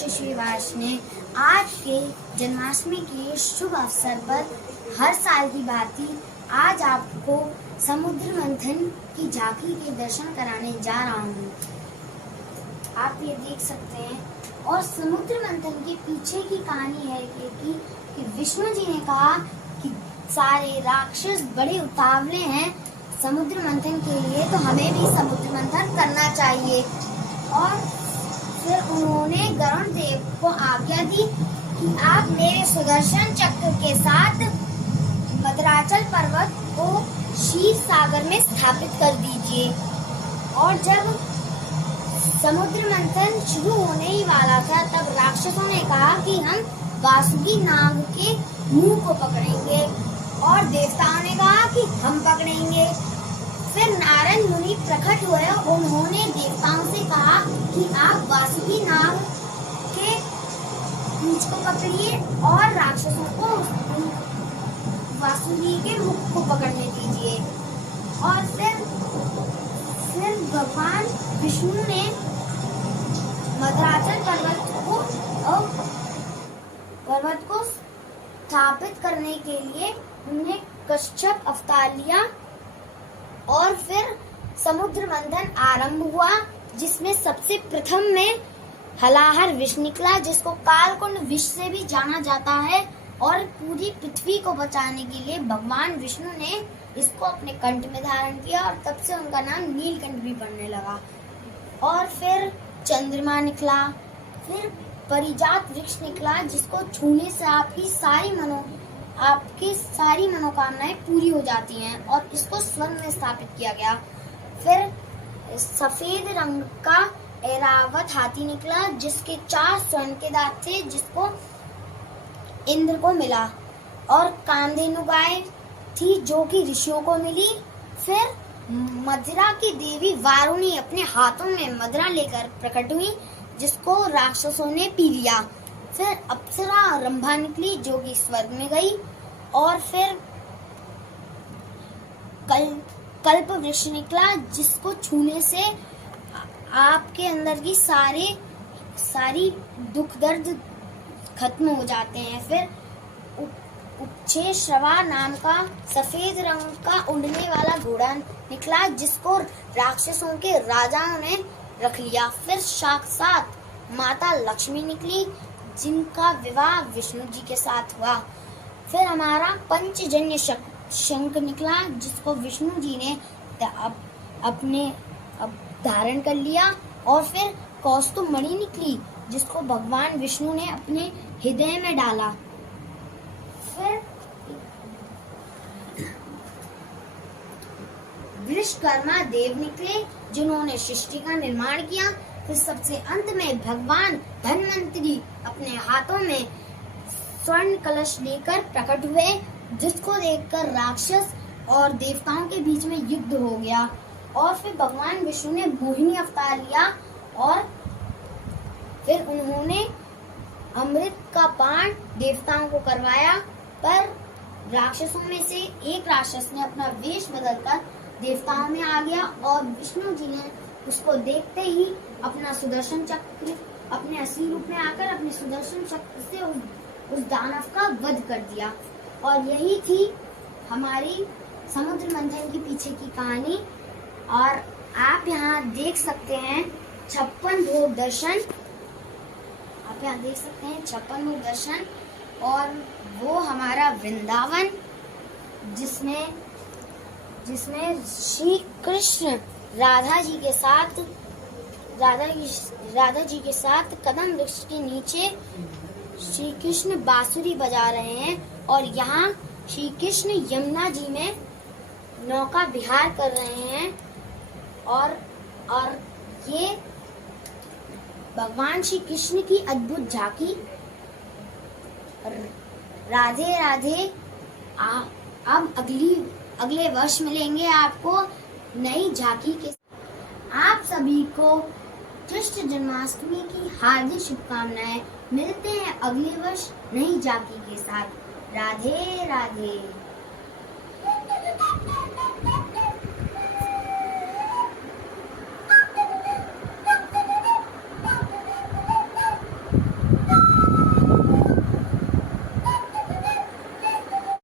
शिशुवास ने आज के जन्माष्टमी के शुभ अवसर पर हर साल की भांति आज आपको समुद्र मंथन की झांकी के दर्शन कराने जा रहा हूँ। आप ये देख सकते हैं। और समुद्र मंथन के पीछे की कहानी है कि विष्णु जी ने कहा कि सारे राक्षस बड़े उतावले हैं समुद्र मंथन के लिए, तो हमें भी समुद्र मंथन करना चाहिए। और फिर उन्होंने गरुण देव को आज्ञा दी कि आप मेरे सुदर्शन चक्र के साथ मदराचल पर्वत को क्षीर सागर में स्थापित कर दीजिए। और जब समुद्र मंथन शुरू होने ही वाला था, तब राक्षसों ने कहा कि हम वासुकी नाग के मुंह को पकड़ेंगे, और देवताओं ने कहा कि हम पकड़ेंगे। फिर नारद मुनि प्रकट हुए, उन्होंने देवताओं से कहा कि आप वासुकी नाग के पूंछ को पकड़िए और राक्षसों को वासुकी के मुख को पकड़ने दीजिए। और फिर भगवान विष्णु ने मदराचल पर्वत को स्थापित करने के लिए उन्हें कश्यप अवतार लिया। और फिर समुद्र मंथन आरंभ हुआ, जिसमें सबसे प्रथम में हलाहल विष निकला, जिसको कालकुंड विष से भी जाना जाता है। और पूरी पृथ्वी को बचाने के लिए भगवान विष्णु ने इसको अपने कंठ में धारण किया, और तब से उनका नाम नीलकंठ भी पड़ने लगा। और फिर चंद्रमा निकला, फिर परिजात वृक्ष निकला, जिसको छूने से आपकी सारी मनोकामनाएं पूरी हो जाती हैं, और इसको स्वर्ग में स्थापित किया गया। फिर सफेद रंग का ऐरावत हाथी निकला, जिसके 4 स्वर्ण के दांत थे, जिसको इंद्र को मिला। और कामधेनु गाय थी, जो कि ऋषियों को मिली। फिर मदिरा की देवी वारुणी अपने हाथों में मदिरा लेकर प्रकट हुई, जिसको राक्षसों ने पी लिया। फिर अप्सरा रंभा निकली, जो कि स्वर्ग में गई। और फिर कल्प वृक्ष निकला, जिसको छूने से आपके अंदर की सारी दुख दर्द खत्म हो जाते हैं। फिर उपछेश्रवा नाम का सफेद रंग का उड़ने वाला घोड़ा निकला, जिसको राक्षसों के राजाओं ने रख लिया। फिर साक्षात माता लक्ष्मी निकली, जिनका विवाह विष्णु जी के साथ हुआ। फिर हमारा पंचजन्य शंख निकला, जिसको विष्णु जी ने अपने धारण कर लिया। और फिर कौस्तुभ मणि निकली, जिसको भगवान विष्णु ने अपने हृदय में डाला। फिर विश्वकर्मा देव निकले, जिन्होंने सृष्टि का निर्माण किया। फिर सबसे अंत में भगवान धन्वंतरी अपने हाथों में स्वर्ण कलश लेकर प्रकट हुए, जिसको देखकर राक्षस और देवताओं के बीच में युद्ध हो गया। और फिर भगवान विष्णु ने मोहिनी अवतार लिया, और फिर उन्होंने अमृत का पान देवताओं को करवाया। पर राक्षसों में से एक राक्षस ने अपना वेश बदलकर देवताओं में आ गया, और विष्णु जी ने उसको देखते ही अपना सुदर्शन चक्र अपने असली रूप में आकर अपने सुदर्शन चक्र से उस दानव का वध कर दिया। और यही थी हमारी समुद्र मंथन के पीछे की कहानी। और आप यहाँ देख सकते हैं 56 भोग दर्शन। आप यहाँ देख सकते हैं 56 भोग दर्शन, और वो हमारा वृंदावन, जिसमें श्री कृष्ण राधा जी के साथ कदम वृक्ष के नीचे श्री कृष्ण बांसुरी बजा रहे हैं। और यहाँ श्री कृष्ण यमुना जी में नौका विहार कर रहे हैं। और ये भगवान श्री कृष्ण की अद्भुत झांकी। राधे राधे। अब अगले वर्ष मिलेंगे आपको नई झांकी के। आप सभी को कृष्ण जन्माष्टमी की हार्दिक शुभकामनाएं। मिलते हैं अगले वर्ष नई झांकी के साथ। राधे राधे।